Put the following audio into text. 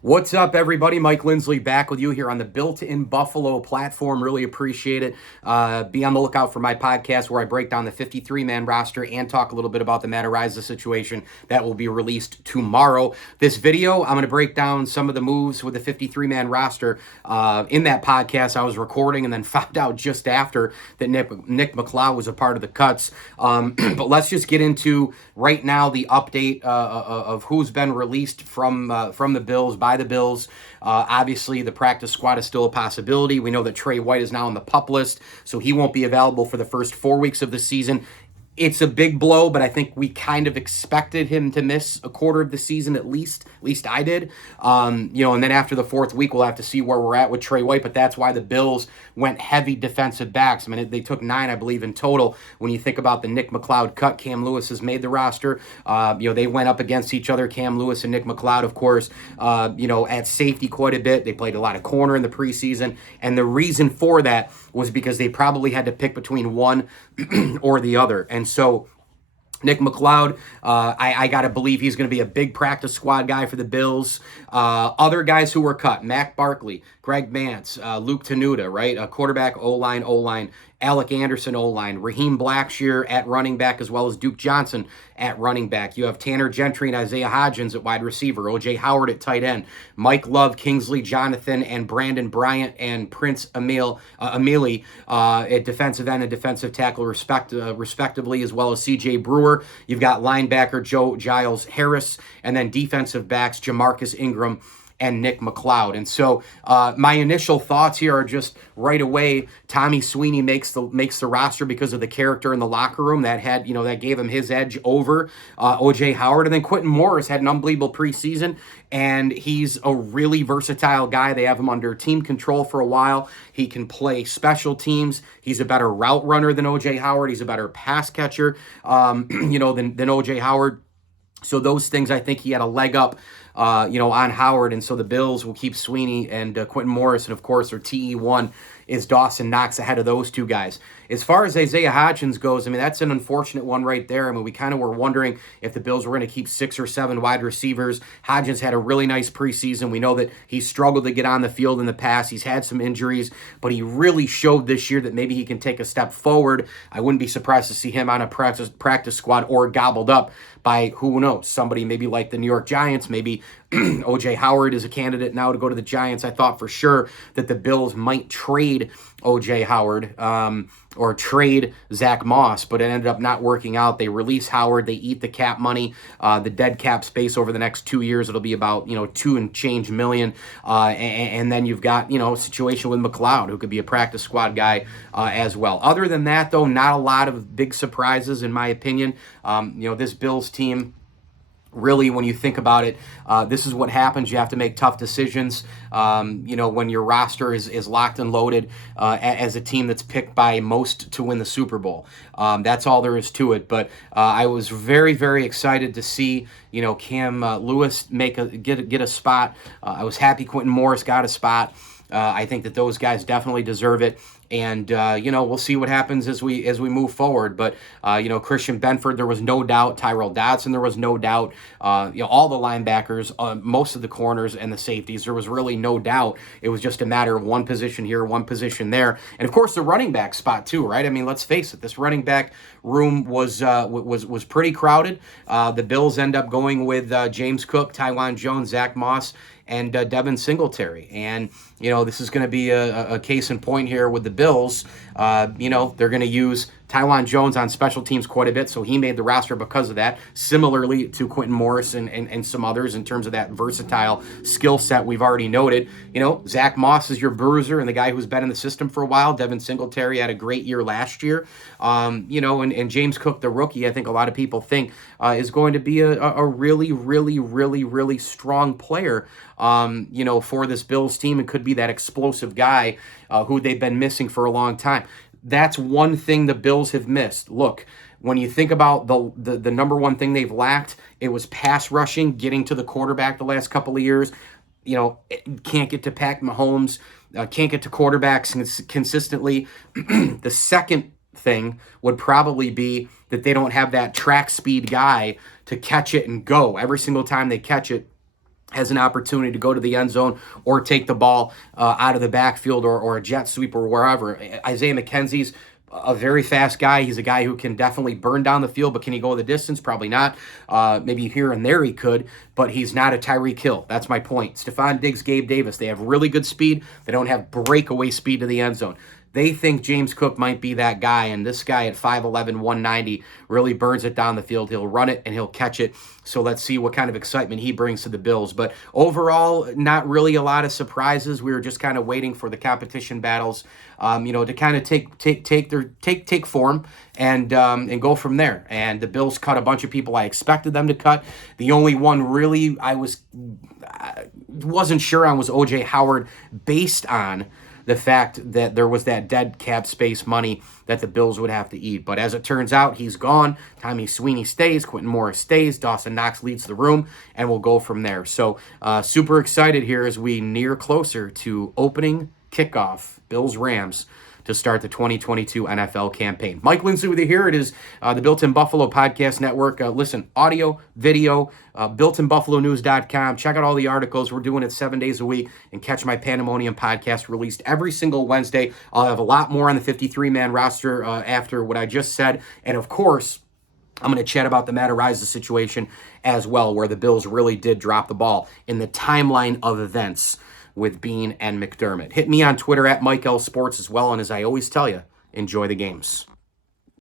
What's up, everybody? Mike Lindsley back with you here on the Built in Buffalo platform. Really appreciate it. Be on the lookout for my podcast where I break down the 53-man roster and talk a little bit about the Matt Araiza situation that will be released tomorrow. This video, I'm going to break down some of the moves with the 53-man roster. In that podcast, I was recording and then found out just after that Nick McLeod was a part of the cuts. But let's just get into right now the update of who's been released from the Bills by the Bills. Obviously, the practice squad is still a possibility. We know that Trey White is now on the PUP list, so he won't be available for the first 4 weeks of the season. It's a big blow, but I think we kind of expected him to miss a quarter of the season at least. At least I did. And then after the fourth week, we'll have to see where we're at with Trey White, but that's why the Bills went heavy defensive backs. I mean, they took 9, I believe, in total. When you think about the Nick McLeod cut, Cam Lewis has made the roster. They went up against each other, Cam Lewis and Nick McLeod, of course, at safety quite a bit. They played a lot of corner in the preseason, and the reason for that was because they probably had to pick between one or the other. And so Nick McLeod, I got to believe he's going to be a big practice squad guy for the Bills. Other guys who were cut, Mac Barkley, Greg Mance, Luke Tenuta, right? Quarterback, O-line. Alec Anderson, O-line. Raheem Blackshear at running back, as well as Duke Johnson at running back. You have Tanner Gentry and Isaiah Hodgins at wide receiver. O.J. Howard at tight end. Mike Love, Kingsley Jonathan, and Brandon Bryant and Prince Emili at defensive end and defensive tackle respectively, as well as C.J. Brewer. You've got linebacker Joe Giles Harris, and then defensive backs Jamarcus Ingram and Nick McLeod. And so my initial thoughts here are just right away, Tommy Sweeney makes the roster because of the character in the locker room that gave him his edge over O.J. Howard. And then Quentin Morris had an unbelievable preseason, and he's a really versatile guy. They have him under team control for a while. He can play special teams. He's a better route runner than O.J. Howard. He's a better pass catcher, than O.J. Howard. So those things, I think he had a leg up, on Howard. And so the Bills will keep Sweeney and Quentin Morris. And, of course, their TE1 is Dawson Knox ahead of those two guys. As far as Isaiah Hodgins goes, I mean, that's an unfortunate one right there. I mean, we kind of were wondering if the Bills were going to keep 6 or 7 wide receivers. Hodgins had a really nice preseason. We know that he struggled to get on the field in the past. He's had some injuries, but he really showed this year that maybe he can take a step forward. I wouldn't be surprised to see him on a practice squad or gobbled up by, who knows, somebody maybe like the New York Giants. Maybe O.J. Howard is a candidate now to go to the Giants. I thought for sure that the Bills might trade O.J. Howard or trade Zach Moss, but it ended up not working out. They release Howard. They eat the cap money, the dead cap space over the next 2 years. It'll be about, $2 and change million. And then you've got, a situation with McLeod, who could be a practice squad guy as well. Other than that, though, not a lot of big surprises, in my opinion. This Bills team, really, when you think about it, this is what happens. You have to make tough decisions, when your roster is locked and loaded as a team that's picked by most to win the Super Bowl. That's all there is to it. But I was very, very excited to see, Cam Lewis get a spot. I was happy Quentin Morris got a spot. I think that those guys definitely deserve it. And, we'll see what happens as we move forward. But, Christian Benford, there was no doubt. Tyrell Dodson, there was no doubt. All the linebackers, most of the corners and the safeties, there was really no doubt. It was just a matter of one position here, one position there. And, of course, the running back spot, too, right? I mean, let's face it. This running back room was pretty crowded. The Bills end up going with James Cook, Tywan Jones, Zach Moss, and Devin Singletary. And, this is going to be a case in point here with the Bills. They're going to use Tywan Jones on special teams quite a bit, so he made the roster because of that, similarly to Quentin Morris and some others in terms of that versatile skill set we've already noted. Zach Moss is your bruiser and the guy who's been in the system for a while. Devin Singletary had a great year last year. And James Cook, the rookie, I think a lot of people think is going to be a really, really, really, really strong player, for this Bills team, and could be that explosive guy who they've been missing for a long time. That's one thing the Bills have missed. Look, when you think about the number one thing they've lacked, it was pass rushing, getting to the quarterback the last couple of years. Can't get to Pat Mahomes, can't get to quarterbacks consistently. The second thing would probably be that they don't have that track speed guy to catch it and go. Every single time they catch it, has an opportunity to go to the end zone or take the ball out of the backfield or a jet sweep or wherever. Isaiah McKenzie's a very fast guy. He's a guy who can definitely burn down the field, but can he go the distance? Probably not. Maybe here and there he could, but he's not a Tyreek Hill. That's my point. Stephon Diggs, Gabe Davis, they have really good speed. They don't have breakaway speed to the end zone. They think James Cook might be that guy, and this guy at 5'11", 190 really burns it down the field. He'll run it and he'll catch it. So let's see what kind of excitement he brings to the Bills. But overall, not really a lot of surprises. We were just kind of waiting for the competition battles, to kind of take form and go from there. And the Bills cut a bunch of people I expected them to cut. The only one really I wasn't sure on was O.J. Howard, based on the fact that there was that dead cap space money that the Bills would have to eat. But as it turns out, he's gone. Tommy Sweeney stays. Quentin Morris stays. Dawson Knox leads the room, and we'll go from there. So super excited here as we near closer to opening kickoff, Bills-Rams, to start the 2022 NFL campaign. Mike Lindsley with you here. It is the Built in Buffalo Podcast Network. Listen, audio, video, builtinbuffalonews.com. Check out all the articles. We're doing it 7 days a week. And catch my Pandemonium podcast released every single Wednesday. I'll have a lot more on the 53-man roster after what I just said. And of course, I'm going to chat about the Matt Araiza situation as well, where the Bills really did drop the ball in the timeline of events with Beane and McDermott. Hit me on Twitter at Mike L Sports as well. And as I always tell you, enjoy the games.